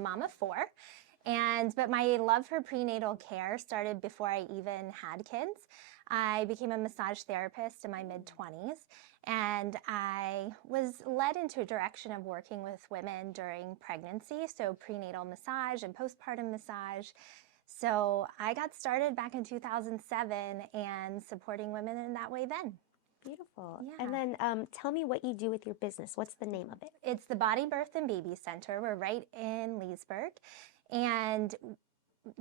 mom of 4. But my love for prenatal care started before I even had kids. I became a massage therapist in my mid-20s, and I was led into a direction of working with women during pregnancy, so prenatal massage and postpartum massage. So I got started back in 2007 and supporting women in that way then. Beautiful. Yeah. And then tell me what you do with your business. What's the name of it? It's the Body Birth and Baby Center. We're right in Leesburg. And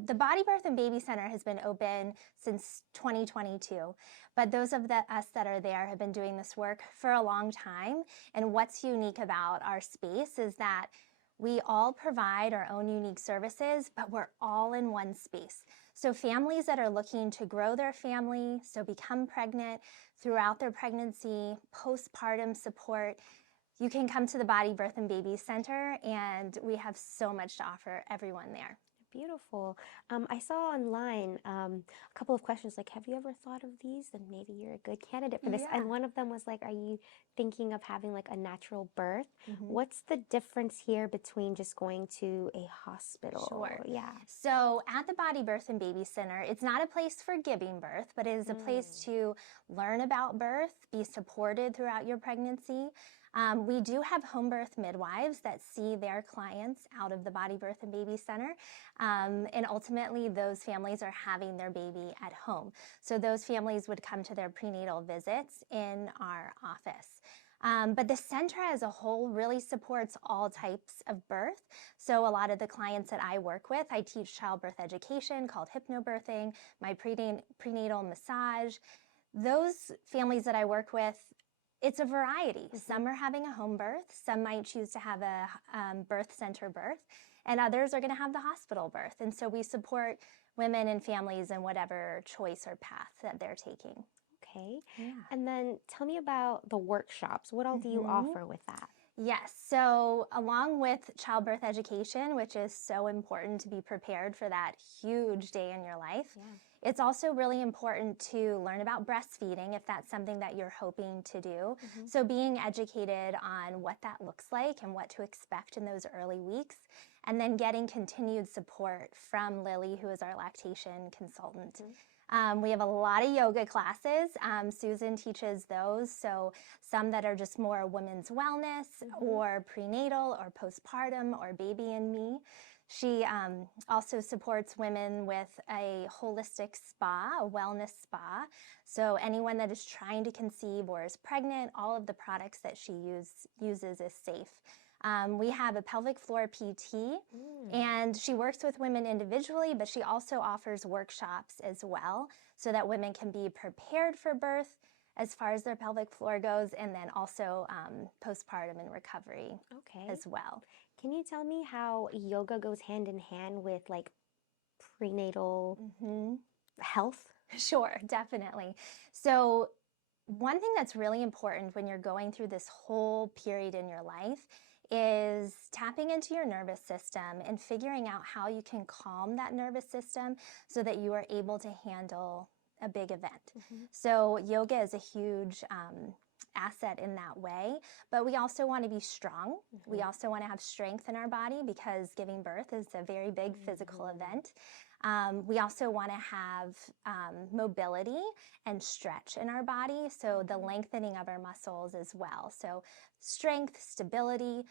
the Body Birth and Baby Center has been open since 2022, but those of us that are there have been doing this work for a long time. And what's unique about our space is that we all provide our own unique services, but we're all in one space. So families that are looking to grow their family, so become pregnant throughout their pregnancy, postpartum support, you can come to the Body Birth and Baby Center, and we have so much to offer everyone there. Beautiful. I saw online a couple of questions like, have you ever thought of these? Then maybe you're a good candidate for this. Yeah. And one of them was like, are you thinking of having like a natural birth? Mm-hmm. What's the difference here between just going to a hospital? Sure. Yeah. So at the Body Birth and Baby Center, it's not a place for giving birth, but it is a place to learn about birth, be supported throughout your pregnancy. We do have home birth midwives that see their clients out of the Body Birth and Baby Center. And ultimately, those families are having their baby at home. So those families would come to their prenatal visits in our office. But the center as a whole really supports all types of birth. So a lot of the clients that I work with, I teach childbirth education called hypno-birthing, my prenatal massage. Those families that I work with, it's a variety. Some are having a home birth, some might choose to have a birth center birth, and others are going to have the hospital birth. And so we support women and families in whatever choice or path that they're taking. Okay. Yeah. And then tell me about the workshops. What all do you offer with that? Yes, so along with childbirth education, which is so important to be prepared for that huge day in your life, it's also really important to learn about breastfeeding if that's something that you're hoping to do. So being educated on what that looks like and what to expect in those early weeks, and then getting continued support from Lily, who is our lactation consultant. We have a lot of yoga classes. Susan teaches those, so some that are just more women's wellness or prenatal or postpartum or baby and me. She also supports women with a holistic spa, a wellness spa. So anyone that is trying to conceive or is pregnant, all of the products that she uses is safe. We have a pelvic floor PT, and she works with women individually, but she also offers workshops as well so that women can be prepared for birth as far as their pelvic floor goes, and then also postpartum and recovery as well. Can you tell me how yoga goes hand in hand with like prenatal health? Sure, definitely. So one thing that's really important when you're going through this whole period in your life is tapping into your nervous system and figuring out how you can calm that nervous system so that you are able to handle a big event. So yoga is a huge asset in that way, but we also want to be strong. We also want to have strength in our body because giving birth is a very big physical event. We also want to have mobility and stretch in our body, so the lengthening of our muscles as well. So strength, stability,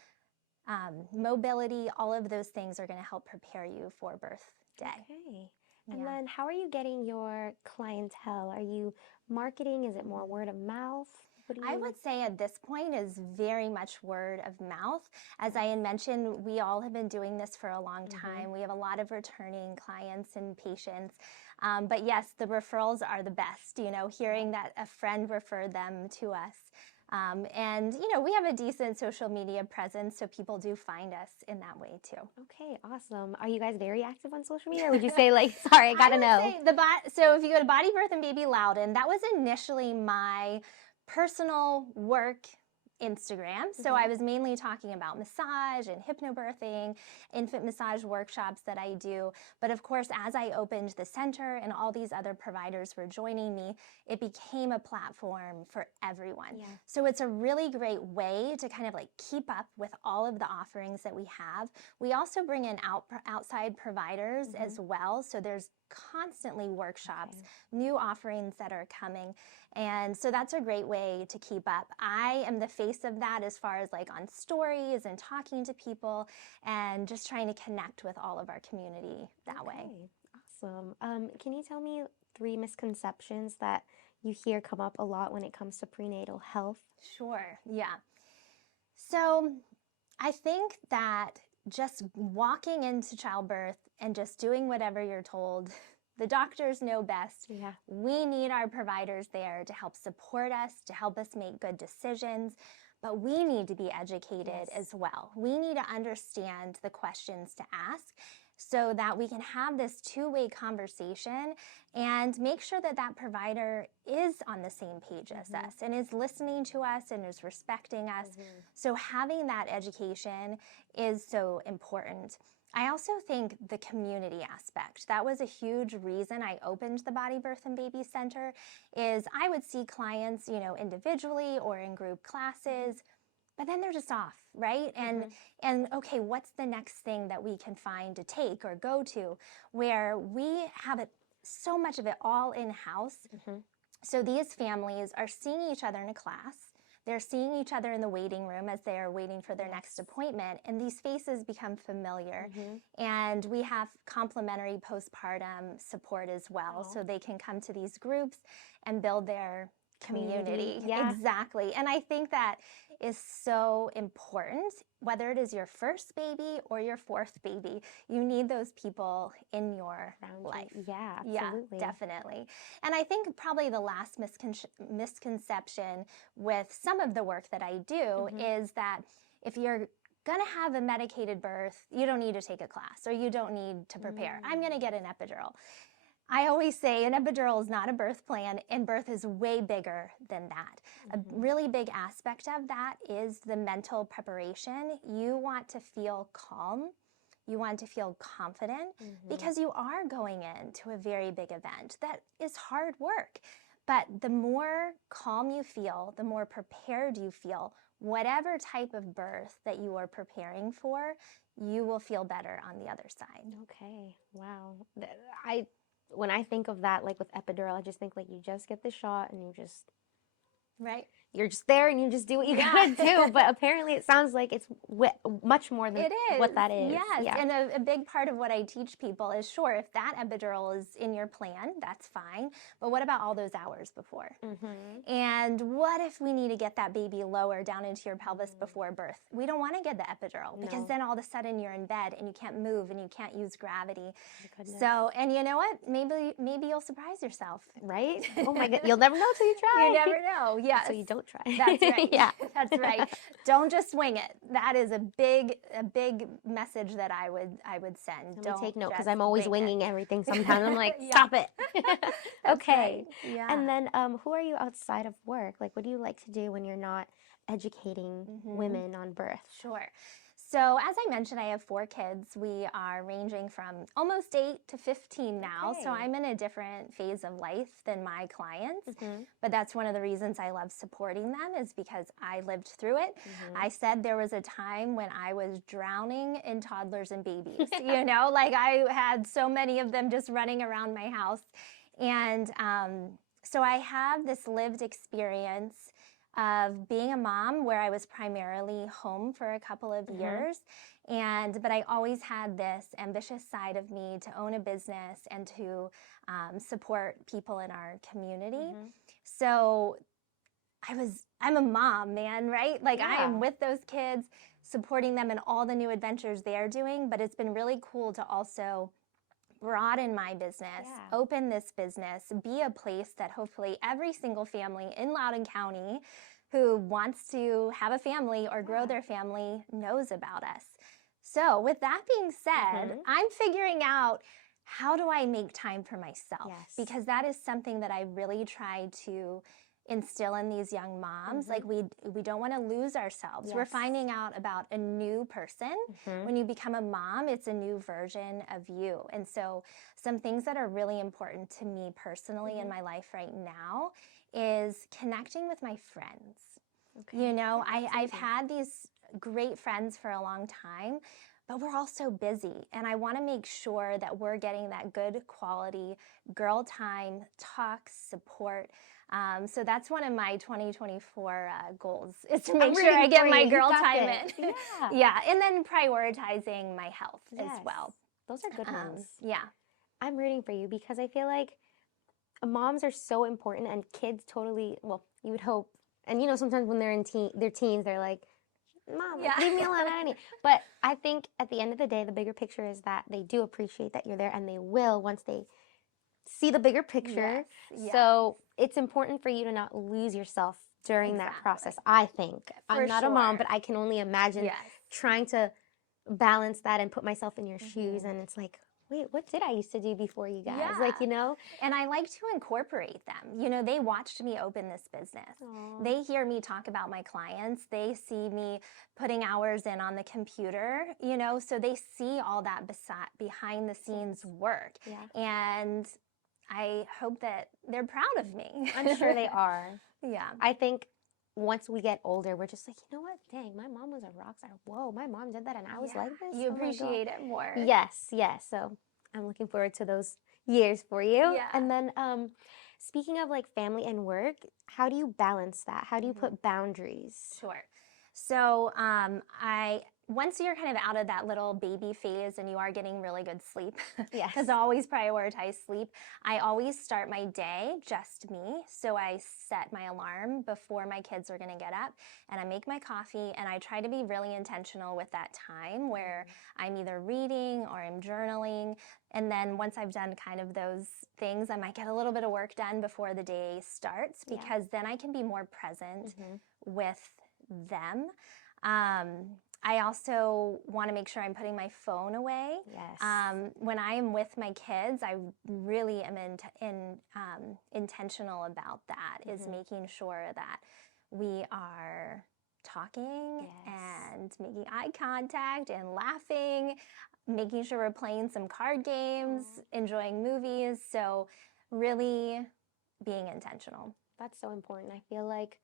mobility, all of those things are going to help prepare you for birth day. Okay. And then how are you getting your clientele? Are you marketing? Is it more word of mouth? I would say at this point is very much word of mouth. As I had mentioned, we all have been doing this for a long time. We have a lot of returning clients and patients. But yes, the referrals are the best, you know, hearing that a friend referred them to us. And, you know, we have a decent social media presence, so people do find us in that way too. Okay, awesome. Are you guys very active on social media? Or would you say like, sorry, I gotta know. So if you go to Body Birth and Baby Loudon, that was initially my personal work Instagram. So I was mainly talking about massage and hypno-birthing, infant massage workshops that I do. But of course, as I opened the center and all these other providers were joining me, it became a platform for everyone. Yeah. So it's a really great way to kind of like keep up with all of the offerings that we have. We also bring in outside providers as well. So there's constantly workshops, new offerings that are coming. And so that's a great way to keep up. I am the face of that as far as like on stories and talking to people and just trying to connect with all of our community that way. Awesome. Can you tell me 3 misconceptions that you hear come up a lot when it comes to prenatal health? Sure, yeah. So I think that just walking into childbirth and just doing whatever you're told, the doctors know best. Yeah. We need our providers there to help support us, to help us make good decisions, but we need to be educated as well. We need to understand the questions to ask so that we can have this two-way conversation and make sure that that provider is on the same page as us and is listening to us and is respecting us. So having that education is so important. I also think the community aspect, that was a huge reason I opened the Body, Birth, and Baby Center, is I would see clients, you know, individually or in group classes, but then they're just off, right? And okay, what's the next thing that we can find to take or go to where we have it, so much of it all in-house. So these families are seeing each other in a class. They're seeing each other in the waiting room as they are waiting for their next appointment, and these faces become familiar. And we have complimentary postpartum support as well, so they can come to these groups and build their community. Exactly. And I think that is so important, whether it is your first baby or your 4th baby. You need those people in your life. Yeah, absolutely. Yeah, definitely. And I think probably the last misconception with some of the work that I do is that if you're going to have a medicated birth, you don't need to take a class or you don't need to prepare. I'm going to get an epidural. I always say an epidural is not a birth plan, and birth is way bigger than that. A really big aspect of that is the mental preparation. You want to feel calm. You want to feel confident because you are going into a very big event that is hard work. But the more calm you feel, the more prepared you feel, whatever type of birth that you are preparing for, you will feel better on the other side. Okay. Wow. When I think of that, like with epidural, I just think like you just get the shot and you just, you're just there and you just do what you gotta do. But apparently it sounds like it's much more than what that is. Yes, and a big part of what I teach people is, sure, if that epidural is in your plan, that's fine. But what about all those hours before? And what if we need to get that baby lower down into your pelvis before birth? We don't want to get the epidural because then all of a sudden you're in bed and you can't move and you can't use gravity. So, and you know what? Maybe you'll surprise yourself. Right? Oh my God. You'll never know till you try. You never know. Yes. So you don't try. That's right. That's right. Don't just swing it. That is a big message that I would send. Don't take note because I'm always winging everything sometimes. I'm like, stop it. Okay. Right. Yeah. And then who are you outside of work? Like, what do you like to do when you're not educating women on birth? Sure. So as I mentioned, I have 4 kids. We are ranging from almost 8 to 15 now. So I'm in a different phase of life than my clients. But that's one of the reasons I love supporting them is because I lived through it. I said there was a time when I was drowning in toddlers and babies. You know, like I had so many of them just running around my house. And so I have this lived experience of being a mom where I was primarily home for a couple of years. But I always had this ambitious side of me to own a business and to support people in our community. So I'm a mom, man, right? Like I am with those kids, supporting them in all the new adventures they're doing, but it's been really cool to also broaden my business, open this business, be a place that hopefully every single family in Loudoun County who wants to have a family or grow their family knows about us. So with that being said, I'm figuring out how do I make time for myself? Because that is something that I really try to instill in these young moms. Like we don't want to lose ourselves. Yes. We're finding out about a new person. When you become a mom, it's a new version of you. And so some things that are really important to me personally in my life right now is connecting with my friends. You know, I've had these great friends for a long time, but we're all so busy. And I want to make sure that we're getting that good quality girl time, talks, support. So that's one of my 2024 goals, is to make sure I get my girl time in. Yeah. And then prioritizing my health as well. Those are good ones. Yeah. I'm rooting for you because I feel like moms are so important, and kids totally, well, you would hope. And, you know, sometimes when they're in their teens, they're like, Mom, leave me alone, honey. But I think at the end of the day, the bigger picture is that they do appreciate that you're there, and they will once they see the bigger picture. Yes. So it's important for you to not lose yourself during that process, I think. I'm not a mom, but I can only imagine trying to balance that and put myself in your shoes. And it's like, wait, what did I used to do before you guys? Like, you know? And I like to incorporate them. You know, they watched me open this business. Aww. They hear me talk about my clients. They see me putting hours in on the computer, you know, so they see all that behind the scenes work. And I hope that they're proud of me. I'm sure they are. Yeah. I think once we get older, we're just like, you know what? Dang, my mom was a rock star. Whoa, my mom did that and I was like this. You appreciate it more. Yes. So I'm looking forward to those years for you. Yeah. And then speaking of like family and work, how do you balance that? How do you put boundaries? Sure. So once you're kind of out of that little baby phase and you are getting really good sleep, because I always prioritize sleep, I always start my day just me. So I set my alarm before my kids are going to get up, and I make my coffee, and I try to be really intentional with that time where I'm either reading or I'm journaling. And then once I've done kind of those things, I might get a little bit of work done before the day starts, because then I can be more present with them. I also want to make sure I'm putting my phone away. When I am with my kids, I really am intentional about that, is making sure that we are talking and making eye contact and laughing, making sure we're playing some card games, enjoying movies. So really being intentional. That's so important. I feel like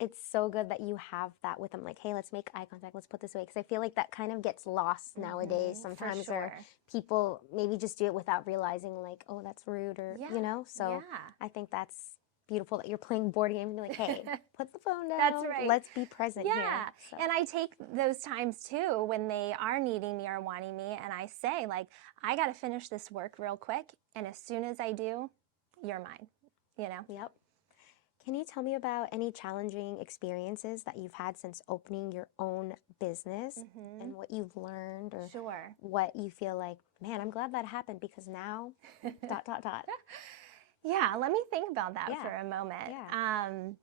it's so good that you have that with them. Like, hey, let's make eye contact. Let's put this away. Because I feel like that kind of gets lost nowadays sometimes. Or people maybe just do it without realizing, like, oh, that's rude, or, you know? So I think that's beautiful that you're playing board games and you're like, hey, put the phone down. That's right. Let's be present here. So. And I take those times too when they are needing me or wanting me, and I say, like, I got to finish this work real quick. And as soon as I do, you're mine, you know? Yep. Can you tell me about any challenging experiences that you've had since opening your own business and what you've learned, or what you feel like, man, I'm glad that happened because now ... Yeah, let me think about that for a moment.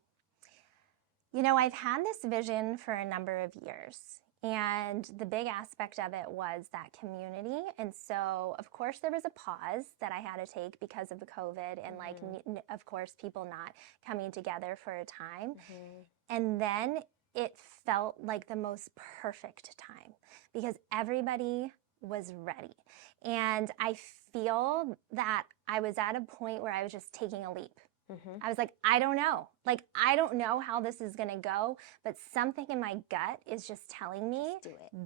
You know, I've had this vision for a number of years, and the big aspect of it was that community. And so, of course, there was a pause that I had to take because of the COVID and, like, of course, people not coming together for a time. And then it felt like the most perfect time because everybody was ready. And I feel that I was at a point where I was just taking a leap. I was like, I don't know. Like, I don't know how this is going to go, but something in my gut is just telling me,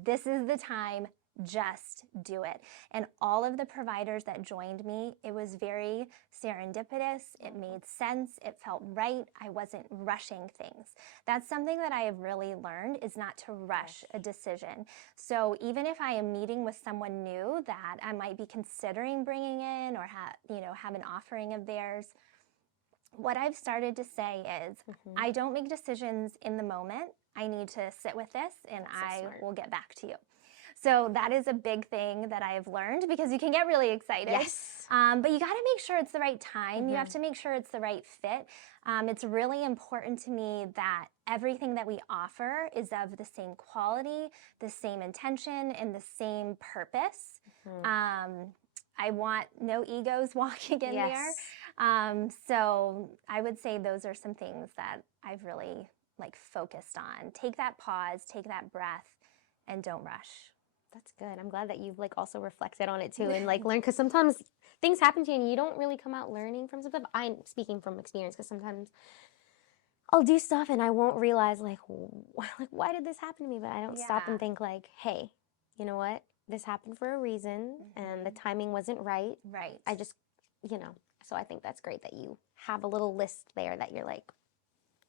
this is the time, just do it. And all of the providers that joined me, it was very serendipitous. It made sense. It felt right. I wasn't rushing things. That's something that I have really learned, is not to rush a decision. So even if I am meeting with someone new that I might be considering bringing in, or have an offering of theirs, what I've started to say is, I don't make decisions in the moment. I need to sit with this, and I will get back to you. So that is a big thing that I have learned, because you can get really excited. But you got to make sure it's the right time. You have to make sure it's the right fit. It's really important to me that everything that we offer is of the same quality, the same intention, and the same purpose. I want no egos walking in there. So I would say those are some things that I've really like focused on. Take that pause, take that breath, and don't rush. That's good. I'm glad that you've like also reflected on it too and like learned, because sometimes things happen to you and you don't really come out learning from some stuff. I'm speaking from experience because sometimes I'll do stuff and I won't realize like why did this happen to me? But I don't stop and think like, hey, you know what? This happened for a reason and the timing wasn't right. Right. I just, you know, so I think that's great that you have a little list there that you're like,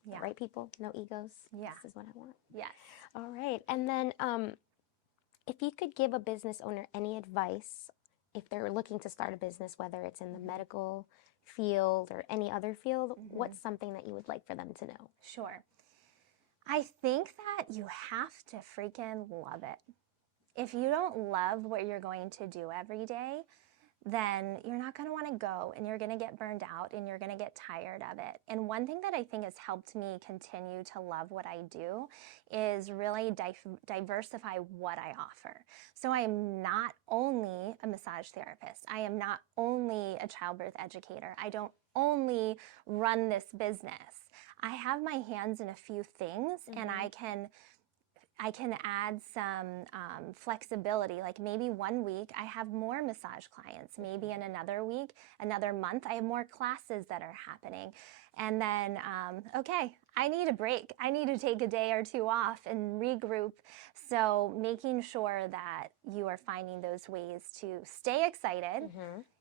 the right people, no egos. Yeah. This is what I want. Yes. All right. And then if you could give a business owner any advice if they're looking to start a business, whether it's in the medical field or any other field, what's something that you would like for them to know? Sure. I think that you have to freaking love it. If you don't love what you're going to do every day, then you're not going to want to go and you're going to get burned out and you're going to get tired of it. And one thing that I think has helped me continue to love what I do is really diversify what I offer. So I am not only a massage therapist. I am not only a childbirth educator. I don't only run this business. I have my hands in a few things and I can add some flexibility. Like maybe one week I have more massage clients. Maybe in another week, another month, I have more classes that are happening. And then, okay, I need a break. I need to take a day or two off and regroup. So making sure that you are finding those ways to stay excited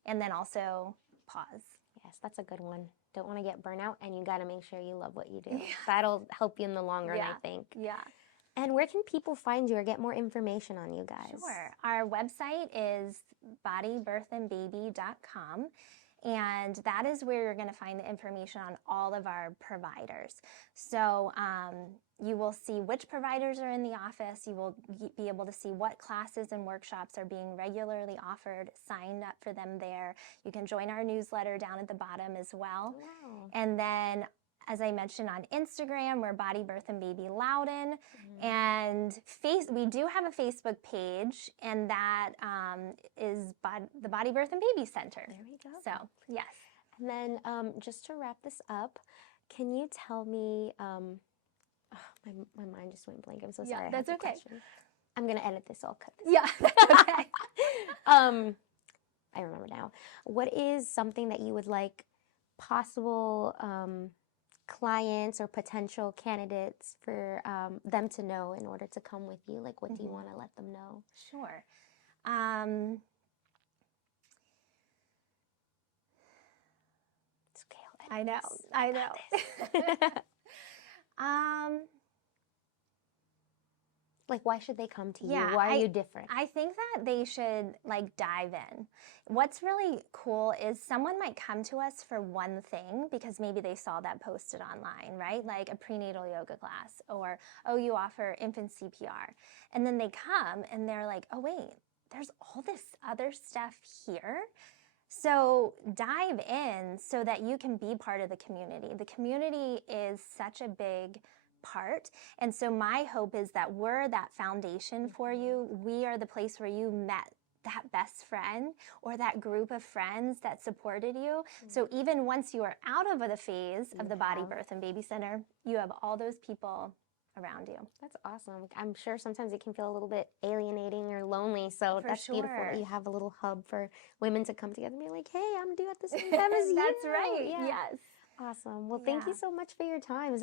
and then also pause. Yes, that's a good one. Don't want to get burnout and you got to make sure you love what you do. Yeah. That'll help you in the long run, I think. Yeah. And where can people find you or get more information on you guys? Sure. Our website is bodybirthandbaby.com, and that is where you're going to find the information on all of our providers. So you will see which providers are in the office. You will be able to see what classes and workshops are being regularly offered. Sign up for them there. You can join our newsletter down at the bottom as well. Wow. And then, as I mentioned, on Instagram, we're Body Birth and Baby Loudon. And we do have a Facebook page, and that is the Body Birth and Baby Center. There we go. So, yes. And then just to wrap this up, can you tell me, my mind just went blank. I'm so sorry. Yeah, that's okay. I'm going to edit this. I'll cut this. Yeah, that's okay. I remember now. What is something that you would like possible clients or potential candidates for them to know in order to come with you? Like, what do you want to let them know? Sure. It's okay. I know. Like, why should they come to you? Yeah, Why are you different? I think that they should like dive in. What's really cool is someone might come to us for one thing because maybe they saw that posted online, right? Like a prenatal yoga class, or, oh, you offer infant CPR. And then they come and they're like, oh, wait, there's all this other stuff here. So dive in so that you can be part of the community. The community is such a big part. And so my hope is that we're that foundation for you. We are the place where you met that best friend or that group of friends that supported you. So even once you are out of the phase of the Body Birth and Baby Center, you have all those people around you. That's awesome. I'm sure sometimes it can feel a little bit alienating or lonely. So that's beautiful that you have a little hub for women to come together and be like, hey, I'm due at the same time as you. That's right. Yeah. Yes. Awesome. Well, thank you so much for your time. Is there